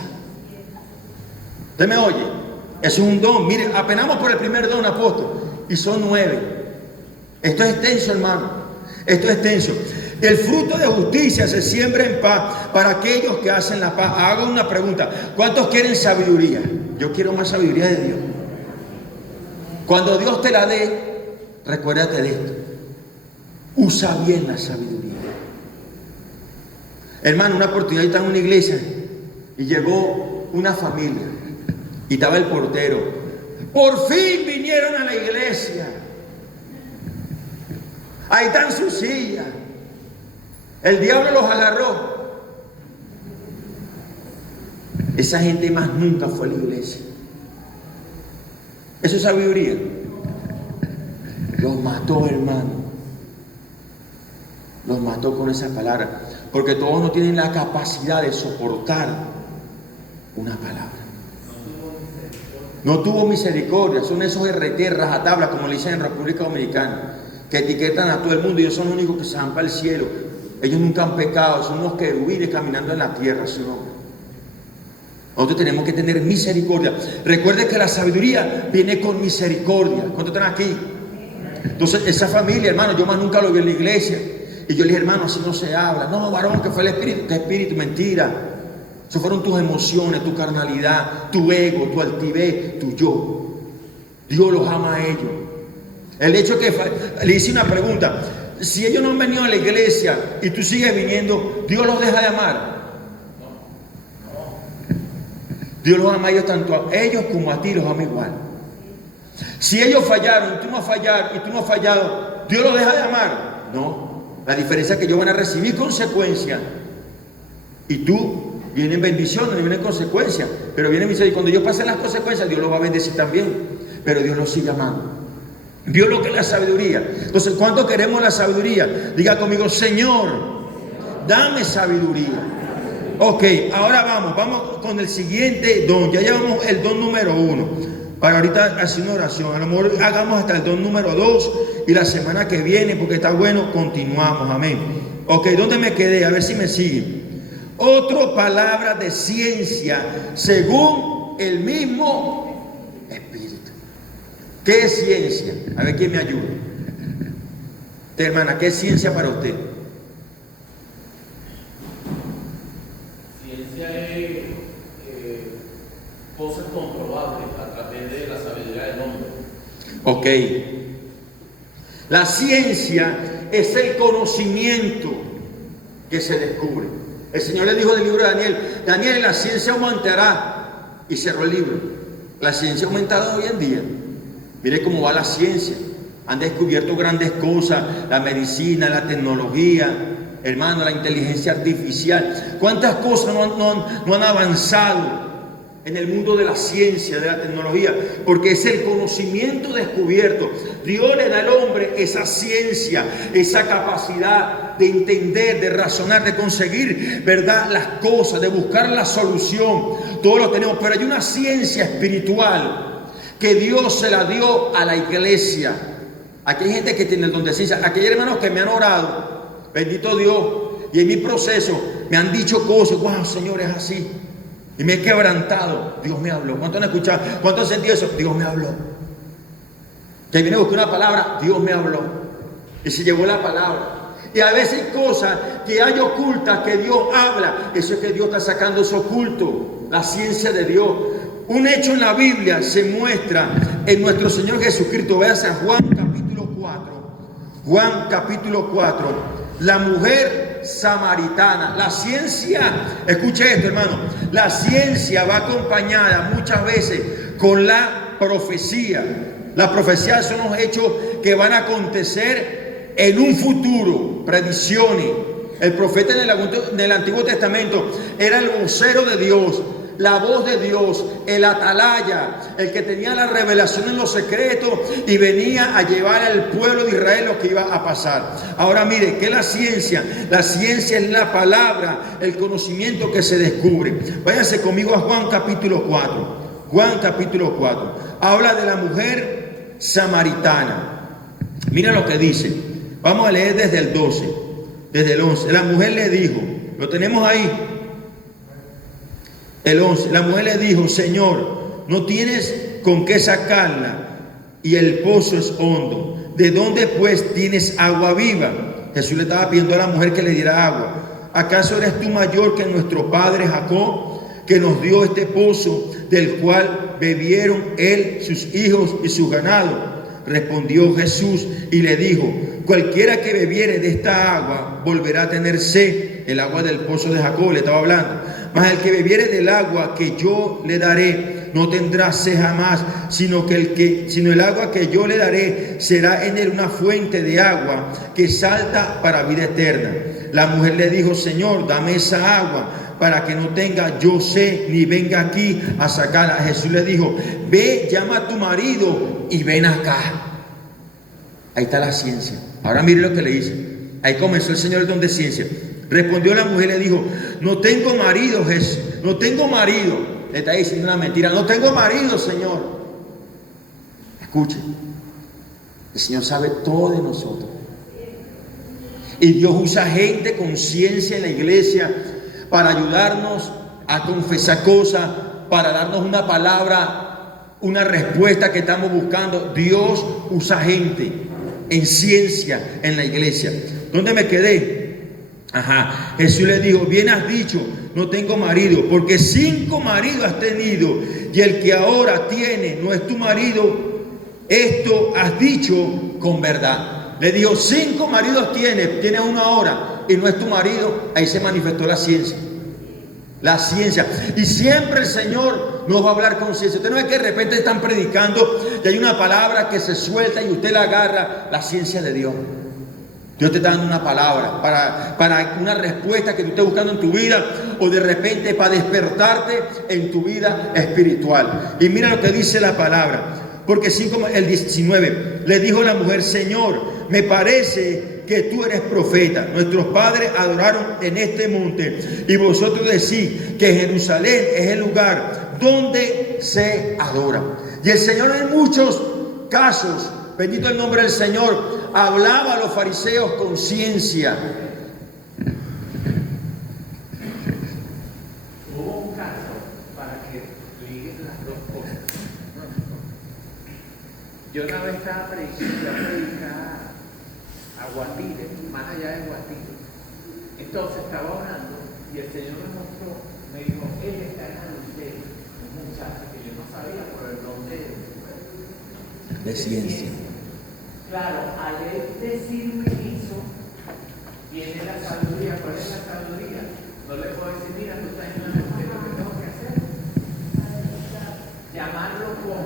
¿Usted me oye? Eso es un don. Mire, apenamos por el primer don, apóstol, y son 9. Esto es extenso, hermano. Esto es extenso. El fruto de justicia se siembra en paz para aquellos que hacen la paz. Hago una pregunta: ¿cuántos quieren sabiduría? Yo quiero más sabiduría de Dios. Cuando Dios te la dé, recuérdate de esto: usa bien la sabiduría. Hermano, una oportunidad, yo estaba en una iglesia y llegó una familia. Y estaba el portero. Por fin vinieron a la iglesia. Ahí están sus sillas. El diablo los agarró. Esa gente más nunca fue a la iglesia. Eso es sabiduría. Los mató, hermano. Los mató con esa palabra. Porque todos no tienen la capacidad de soportar una palabra. No tuvo misericordia. Son esos RT, rajatabla, como le dicen en República Dominicana, que etiquetan a todo el mundo y ellos son los únicos que se van para el cielo. Ellos nunca han pecado, son unos querubines caminando en la tierra, ¿no? Nosotros tenemos que tener misericordia. Recuerde que la sabiduría viene con misericordia. ¿Cuántos están aquí? Entonces, esa familia, hermano, yo más nunca lo vi en la iglesia. Y yo le dije: hermano, así no se habla. No, varón, que fue el espíritu. ¿Qué espíritu? Mentira. Eso fueron tus emociones, tu carnalidad, tu ego, tu altivez, tu yo. Dios los ama a ellos. El hecho que le hice una pregunta: si ellos no han venido a la iglesia y tú sigues viniendo, ¿Dios los deja de amar? Dios los ama a ellos, tanto a ellos como a ti los ama igual. Si ellos fallaron y tú no has fallado, ¿Dios los deja de amar? No. La diferencia es que ellos van a recibir consecuencias y tú vienen bendiciones, vienen consecuencias, pero vienen misericordia. Y cuando Dios pase las consecuencias, Dios los va a bendecir también, pero Dios los sigue amando. Dios lo que es la sabiduría. Entonces, ¿cuánto queremos la sabiduría? Diga conmigo: Señor, dame sabiduría. Ok, ahora vamos con el siguiente don. Ya llevamos el don número 1. para ahorita hacer una oración. A lo mejor hagamos hasta el don número 2 y la semana que viene, porque está bueno, continuamos. Amén. Ok, ¿dónde me quedé? A ver si me siguen. Otra palabra de ciencia según el mismo Espíritu. ¿Qué es ciencia? A ver quién me ayuda. Hermana, ¿qué es ciencia para usted? Ciencia es cosas comprobables a través de la sabiduría del hombre. Ok. La ciencia es el conocimiento que se descubre. El Señor le dijo del libro de Daniel: Daniel, la ciencia aumentará. Y cerró el libro. La ciencia ha aumentado hoy en día. Mire cómo va la ciencia. Han descubierto grandes cosas, la medicina, la tecnología, hermano, la inteligencia artificial. ¿Cuántas cosas no han avanzado en el mundo de la ciencia, de la tecnología? Porque es el conocimiento descubierto. Dios le da al hombre esa ciencia, esa capacidad de entender, de razonar, de conseguir, ¿verdad?, las cosas, de buscar la solución. Todos lo tenemos, pero hay una ciencia espiritual que Dios se la dio a la iglesia. Aquí hay gente que tiene el don de ciencia. Aquí hay hermanos que me han orado, bendito Dios, y en mi proceso me han dicho cosas. Wow, Señor, es así. Y me he quebrantado. Dios me habló. ¿Cuántos han escuchado? ¿Cuántos han sentido eso? Dios me habló. Que viene a buscar una palabra. Dios me habló. Y se llevó la palabra. Y a veces hay cosas que hay ocultas que Dios habla. Eso es que Dios está sacando eso oculto. La ciencia de Dios. Un hecho en la Biblia se muestra en nuestro Señor Jesucristo. Véase a Juan capítulo 4. Juan capítulo 4. La mujer samaritana. La ciencia, escuche esto, hermano, la ciencia va acompañada muchas veces con la profecía. La profecía son los hechos que van a acontecer en un futuro, predicciones. El profeta en el Antiguo Testamento era el vocero de Dios, la voz de Dios, el atalaya, el que tenía la revelación en los secretos y venía a llevar al pueblo de Israel lo que iba a pasar. Ahora mire, ¿qué es la ciencia? La ciencia es la palabra, el conocimiento que se descubre. Váyase conmigo a Juan capítulo 4. Juan capítulo 4. Habla de la mujer samaritana. Mira lo que dice. Vamos a leer desde el 12, desde el 11. La mujer le dijo, lo tenemos ahí. El 11, la mujer le dijo: Señor, no tienes con qué sacarla y el pozo es hondo. ¿De dónde pues tienes agua viva? Jesús le estaba pidiendo a la mujer que le diera agua. ¿Acaso eres tú mayor que nuestro padre Jacob, que nos dio este pozo, del cual bebieron él, sus hijos y su ganado? Respondió Jesús y le dijo: cualquiera que bebiere de esta agua volverá a tener sed. El agua del pozo de Jacob le estaba hablando. Mas el que bebiere del agua que yo le daré no tendrá sed jamás, sino el agua que yo le daré será en él una fuente de agua que salta para vida eterna. La mujer le dijo: Señor, dame esa agua para que no tenga yo sed ni venga aquí a sacarla. Jesús le dijo: ve, llama a tu marido y ven acá. Ahí está la ciencia. Ahora mire lo que le dice. Ahí comenzó el Señor el don de ciencia. Respondió la mujer y le dijo: no tengo marido, Jesús, no tengo marido. Le está diciendo una mentira: no tengo marido, Señor. Escuche, el Señor sabe todo de nosotros. Y Dios usa gente con ciencia en la iglesia para ayudarnos a confesar cosas, para darnos una palabra, una respuesta que estamos buscando. Dios usa gente en ciencia en la iglesia. ¿Dónde me quedé? Ajá. Jesús le dijo: bien has dicho, no tengo marido, porque 5 maridos has tenido y el que ahora tiene no es tu marido. Esto has dicho con verdad. Le dijo: 5 maridos tienes uno ahora y no es tu marido. Ahí se manifestó la ciencia. La ciencia. Y siempre el Señor nos va a hablar con ciencia. Usted no ve que de repente están predicando y hay una palabra que se suelta y usted la agarra. La ciencia de Dios. Dios te está dando una palabra para una respuesta que tú estés buscando en tu vida, o de repente para despertarte en tu vida espiritual. Y mira lo que dice la palabra. Porque el 19, le dijo la mujer: Señor, me parece que tú eres profeta. Nuestros padres adoraron en este monte y vosotros decís que Jerusalén es el lugar donde se adora. Y el Señor en muchos casos, bendito el nombre del Señor, hablaba a los fariseos con ciencia. Hubo un caso para que ligues las dos cosas. Yo una vez estaba predicando a Guatire, más allá de Guatire. Entonces estaba orando y el Señor me mostró, me dijo, él está en adulterio, un muchacho que yo no sabía por el nombre De ciencia. Claro, al él decirme eso, viene la sabiduría. ¿Cuál es la sabiduría? No le puedo decir, mira, tú estás en adulterio, ¿qué tengo que hacer? Llamarlo como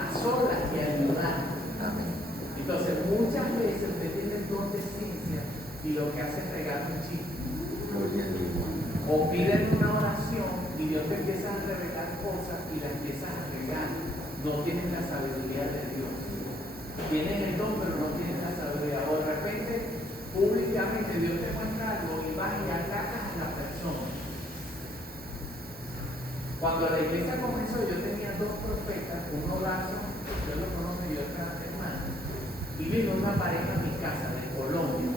a solas y ayudar. Entonces, muchas veces usted tiene el don de ciencia y lo que hace es regalar un chiste. O piden una oración y Dios te empieza a revelar cosas y las empiezas a regar. No tienen la sabiduría de Dios. Tienen el don, pero no tienen la sabiduría. O de repente, públicamente, Dios te muestra algo y vas y atacas a la persona. Cuando la iglesia comenzó, yo tenía dos profetas, uno Lazo, yo lo conozco, y otra hermana. Y vino una pareja a mi casa de Colombia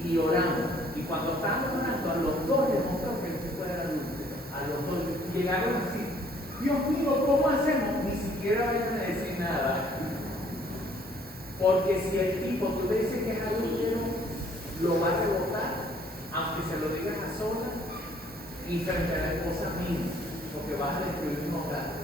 y oramos. Y cuando estábamos orando, a los dos les mostró que el tipo era adúltero. A los dos llegaron así: Dios mío, ¿cómo hacemos? Ni siquiera vayan a decir nada. Porque si el tipo, tú le dices que es adúltero, lo va a rebotar, aunque se lo digas a solas y frente a la esposa misma, porque vas a destruir un hogar.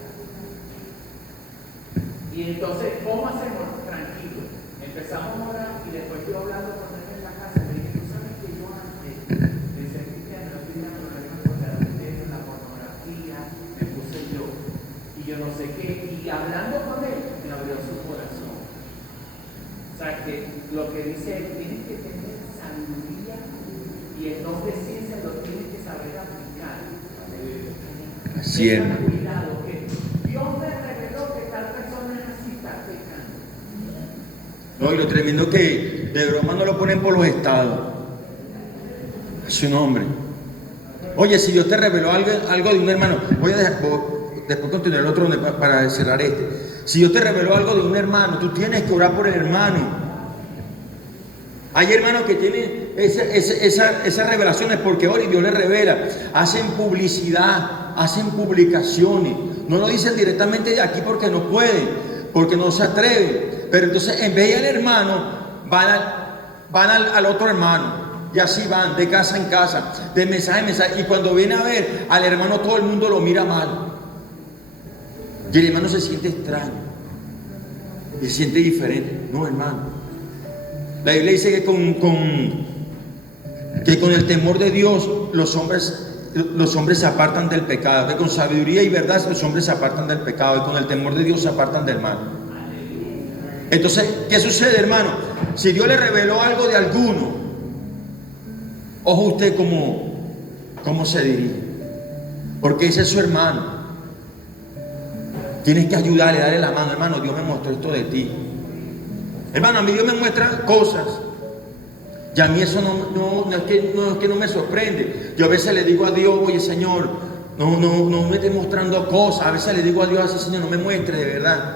Y entonces, ¿cómo hacemos? Tranquilo. Empezamos a orar y después yo hablando con él en la casa, le dije, tú sabes que yo antes de ser cristiano, yo tenía problemas con el adulterio, la pornografía, me puse yo, y yo no sé qué, y hablando con él, me abrió su corazón. O sea, que lo que dice él, tienes que tener sabiduría y el don de ciencia lo tienes que saber aplicar. Así es. Cuidado, que Dios me reveló que tal persona es así, está pecando. No, y lo tremendo que de broma no lo ponen por los estados. Es su nombre. Oye, si Dios te reveló algo de un hermano, voy a dejar, después continuar el otro para cerrar este. Si Dios te reveló algo de un hermano, tú tienes que orar por el hermano. Hay hermanos que tienen esas revelaciones porque ahora Dios les revela. Hacen publicidad, hacen publicaciones. No lo dicen directamente de aquí porque no pueden, porque no se atreven. Pero entonces en vez de ir al hermano, van al otro hermano. Y así van, de casa en casa, de mensaje en mensaje. Y cuando viene a ver al hermano, todo el mundo lo mira mal. Y el hermano se siente extraño, se siente diferente. No, hermano. La Biblia dice que con el temor de Dios los hombres se apartan del pecado. Que con sabiduría y verdad los hombres se apartan del pecado. Y con el temor de Dios se apartan del mal. Entonces, ¿qué sucede, hermano? Si Dios le reveló algo de alguno, ojo usted cómo se dirige. Porque ese es su hermano. Tienes que ayudarle, darle la mano. Hermano, Dios me mostró esto de ti. Hermano, a mí Dios me muestra cosas. Y a mí eso no es que no me sorprende. Yo a veces le digo a Dios, oye Señor, no me estés mostrando cosas. A veces le digo a Dios así, Señor, no me muestre de verdad.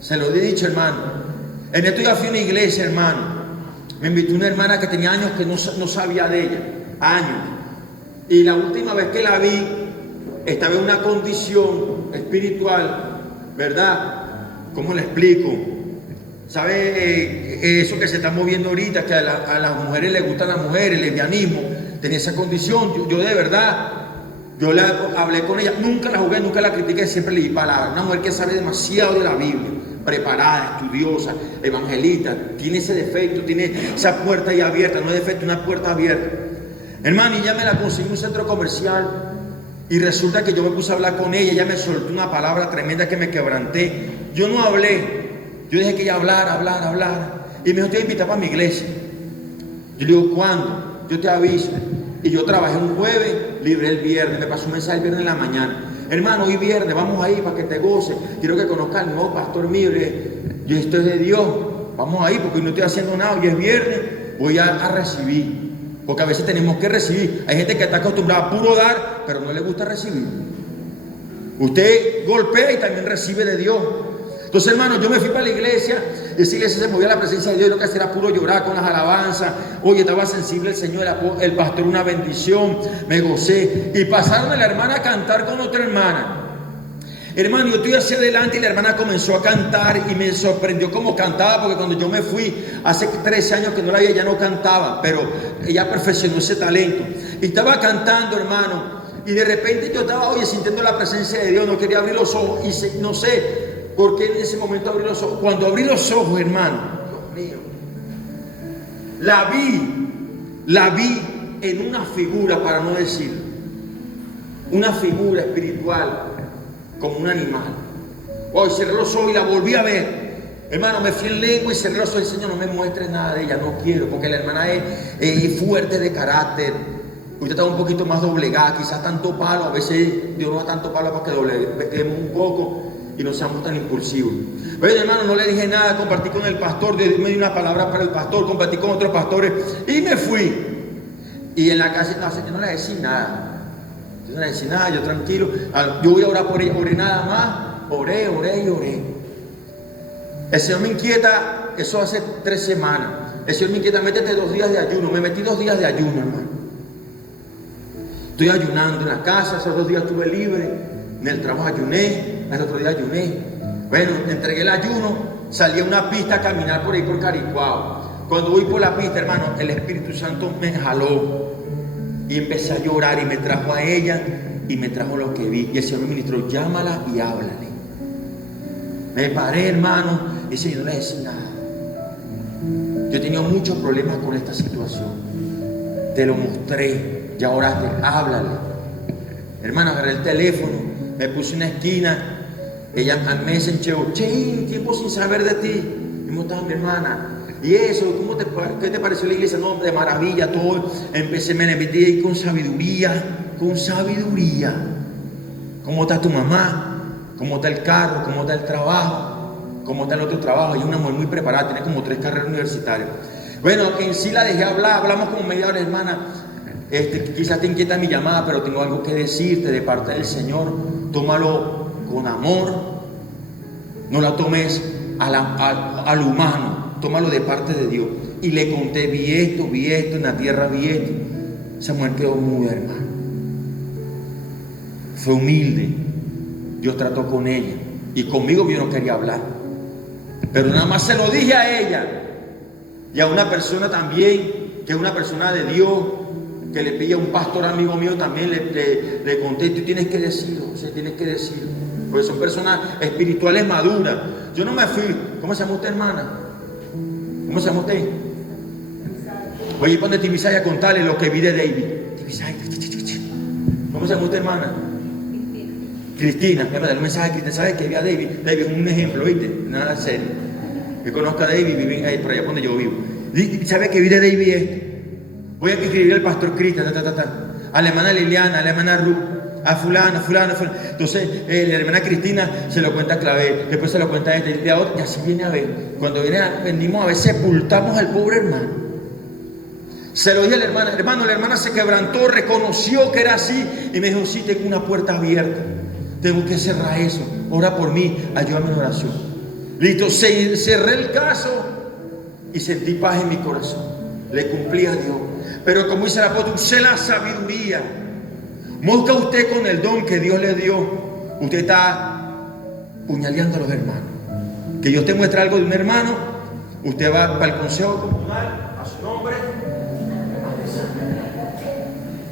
Se lo he dicho, hermano. En esto yo fui a una iglesia, hermano. Me invitó una hermana que tenía años que no sabía de ella. Años. Y la última vez que la vi, estaba en una condición espiritual, ¿verdad? ¿Cómo le explico? ¿Sabe eso que se está moviendo ahorita? Que a las mujeres les gustan las mujeres, el lesbianismo. Tenía esa condición. Yo de verdad, hablé con ella. Nunca la jugué, nunca la critiqué, siempre le di palabras. Una mujer que sabe demasiado de la Biblia. Preparada, estudiosa, evangelista. Tiene ese defecto, tiene esa puerta ahí abierta. No es defecto, una puerta abierta. Hermano, y ya me la conseguí en un centro comercial. Y resulta que yo me puse a hablar con ella. Ella me soltó una palabra tremenda que me quebranté. Yo no hablé. Yo dejé que ella hablara. Y me dijo, te voy a invitar para mi iglesia. Yo le digo, ¿cuándo? Yo te aviso. Y yo trabajé un jueves, libré el viernes. Me pasó un mensaje el viernes en la mañana. Hermano, hoy viernes, vamos ahí para que te goces. Quiero que conozcas al nuevo pastor mío. Yo esto es de Dios. Vamos ahí porque hoy no estoy haciendo nada. Hoy es viernes, voy a recibir. Porque a veces tenemos que recibir. Hay gente que está acostumbrada a puro dar, pero no le gusta recibir. Usted golpea y también recibe de Dios. Entonces, hermano, yo me fui para la iglesia, y esa iglesia se movía a la presencia de Dios, y lo que hacía era puro llorar con las alabanzas. Oye, estaba sensible el Señor, el pastor, una bendición, me gocé. Y pasaron a la hermana a cantar con otra hermana. Hermano, yo estoy hacia adelante y la hermana comenzó a cantar y me sorprendió cómo cantaba, porque cuando yo me fui, hace 13 años que no la veía, ya no cantaba, pero ella perfeccionó ese talento. Y estaba cantando, hermano, y de repente yo estaba, oye, sintiendo la presencia de Dios, no quería abrir los ojos, y no sé por qué en ese momento abrí los ojos. Cuando abrí los ojos, hermano, Dios mío, la vi en una figura, para no decir, una figura espiritual, como un animal. Hoy cerré los ojos y la volví a ver. Hermano, me fui en lengua y cerré los ojos. Señor, no me muestres nada de ella, no quiero, porque la hermana es fuerte de carácter. Usted está un poquito más doblegada, quizás tanto palo. A veces Dios no da tanto palo para que dobleguemos un poco y no seamos tan impulsivos. Pero hermano, no le dije nada, compartí con el pastor, Dios me dio una palabra para el pastor, compartí con otros pastores y me fui. Y en la casa, yo no le decía nada. Yo no le decía nada, yo tranquilo. Yo voy a orar por ella, oré nada más, oré y oré. El Señor me inquieta, eso hace 3 semanas. El Señor me inquieta, métete 2 días de ayuno. Me metí 2 días de ayuno, hermano. Estoy ayunando en la casa, esos 2 días estuve libre. En el trabajo ayuné, el otro día ayuné. Bueno, entregué el ayuno, salí a una pista a caminar por ahí por Caricuao. Cuando voy por la pista, hermano, el Espíritu Santo me jaló. Y empecé a llorar y me trajo a ella y me trajo lo que vi. Y el Señor me ministró, llámala y háblale. Me paré, hermano, y el Señor no le decía nada. Yo he tenido muchos problemas con esta situación. Te lo mostré, ya oraste, háblale. Hermano, agarré el teléfono, me puse en una esquina. Ella me encheo, che, tiempo sin saber de ti. ¿Cómo estás, mi hermana? Y eso, ¿qué te pareció la iglesia? No, de maravilla, todo. Me metí ahí con sabiduría. ¿Cómo está tu mamá? ¿Cómo está el carro? ¿Cómo está el trabajo? ¿Cómo está el otro trabajo? Ella es una mujer muy preparada, tiene como 3 carreras universitarias. Bueno, en sí la dejé hablar, hablamos como media hora, hermana. Quizás te inquieta mi llamada, pero tengo algo que decirte de parte del Señor. Tómalo con amor. No la tomes al humano. Tómalo de parte de Dios. Y le conté, vi esto, en la tierra vi esto. Esa mujer quedó muda, hermano. Fue humilde. Dios trató con ella. Y conmigo yo no quería hablar. Pero nada más se lo dije a ella. Y a una persona también, que es una persona de Dios, que le pilla a un pastor amigo mío también, le conté, tú tienes que decirlo, o sea, tienes que decirlo. Porque son personas espirituales maduras. Yo no me fui. ¿Cómo se llama usted, hermana? ¿Cómo se llama usted? Voy a ir para Tibisay a contarle lo que vi de David. Tibisay. ¿Cómo se llama usted, hermana? Cristina. Me mandó un mensaje a Cristina. ¿Sabes que vi a David? David es un ejemplo, ¿viste? Nada serio. Que conozca a David, vive ahí por allá donde yo vivo. ¿Sabe que vi de David esto? Voy a escribir al pastor Cristian, a la hermana Liliana, a la hermana Ruth, a fulano. Entonces, la hermana Cristina se lo cuenta a Clavel, después se lo cuenta a este, y a otro, y así viene a ver. Cuando venimos a ver, sepultamos al pobre hermano. Se lo dije a la hermana se quebrantó, reconoció que era así, y me dijo, sí, tengo una puerta abierta, tengo que cerrar eso, ora por mí, ayúdame en oración. Listo, cerré el caso, y sentí paz en mi corazón, le cumplí a Dios. Pero como dice el apóstol, usted la sabiduría. Busca usted con el don que Dios le dio. Usted está puñaleando a los hermanos. Que Dios te muestre algo de un hermano, usted va para el consejo comunal, a su nombre.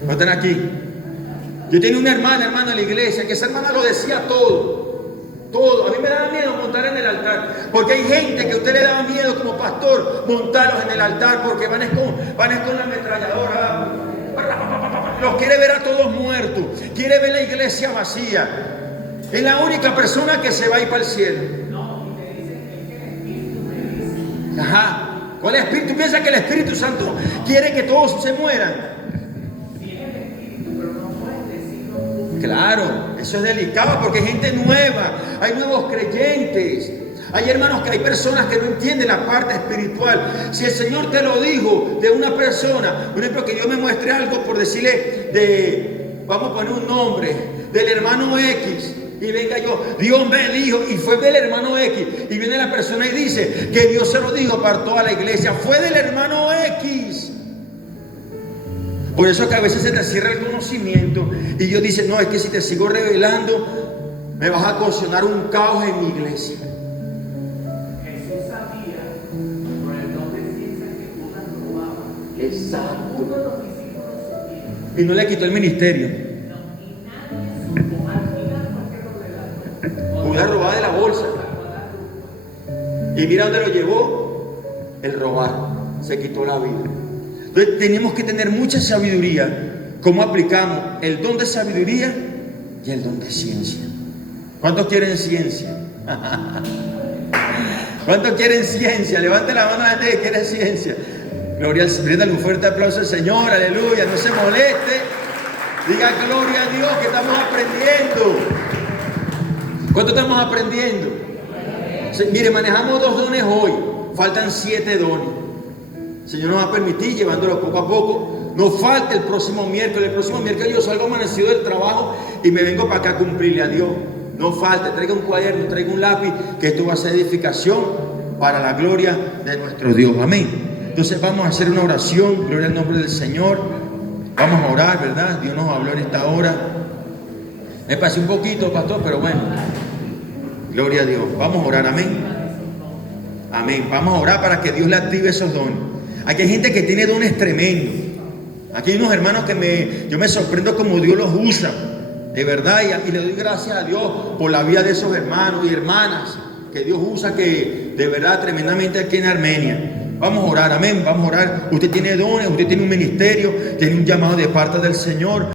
¿No están aquí? Yo tenía una hermana en la iglesia, que esa hermana lo decía todo. Todo. A mí me daba miedo montar en el altar. Porque hay gente que a usted le daba miedo como pastor montarlos en el altar, porque van con la ametralladora. Los quiere ver a todos muertos. Quiere ver la iglesia vacía. Es la única persona que se va a ir para el cielo. No, y te dicen que el Espíritu me dice. Ajá. ¿Cuál es el Espíritu? Piensa que el Espíritu Santo quiere que todos se mueran. Sí, es el Espíritu, pero no puedes decirlo. Claro, eso es delicado porque hay gente nueva, hay nuevos creyentes. Hay hermanos, que hay personas que no entienden la parte espiritual. Si el Señor te lo dijo de una persona, por ejemplo, que Dios me muestre algo por decirle vamos a poner un nombre, del hermano X, y venga yo, Dios me dijo, y fue del hermano X, y viene la persona y dice que Dios se lo dijo para toda la iglesia, fue del hermano X. Por eso que a veces se te cierra el conocimiento y Dios dice, no, es que si te sigo revelando me vas a ocasionar un caos en mi iglesia. Jesús sabía por el don de ciencia que Judas robaba. Exacto. Uno de los discípulos supieron. Y no le quitó el ministerio. No, y nadie supo. Al final fue que lo relató. Judas robaba de la bolsa. Y mira dónde lo llevó. El robar. Se quitó la vida. Entonces tenemos que tener mucha sabiduría. ¿Cómo aplicamos el don de sabiduría y el don de ciencia? ¿Cuántos quieren ciencia? ¿Cuántos quieren ciencia? Levante la mano a la gente que quiere ciencia. Gloria al Señor. Bríndale un fuerte aplauso al Señor. Aleluya. No se moleste. Diga gloria a Dios que estamos aprendiendo. ¿Cuánto estamos aprendiendo? Mire, manejamos 2 dones hoy. Faltan 7 dones. El Señor nos va a permitir llevándolo poco a poco. Nos falta el próximo miércoles. El próximo miércoles yo salgo amanecido del trabajo y me vengo para acá a cumplirle a Dios. No falta, traiga un cuaderno, traiga un lápiz, que esto va a ser edificación para la gloria de nuestro Dios. Amén. Entonces vamos a hacer una oración. Gloria al nombre del Señor. Vamos a orar, ¿verdad? Dios nos habló en esta hora. Me pasé un poquito, pastor, pero bueno. Gloria a Dios. Vamos a orar, amén. Amén. Vamos a orar para que Dios le active esos dones. Aquí hay gente que tiene dones tremendos. Aquí hay unos hermanos que yo me sorprendo como Dios los usa. De verdad, y le doy gracias a Dios por la vida de esos hermanos y hermanas que Dios usa, que de verdad tremendamente aquí en Armenia. Vamos a orar, amén. Vamos a orar. Usted tiene dones, usted tiene un ministerio, tiene un llamado de parte del Señor.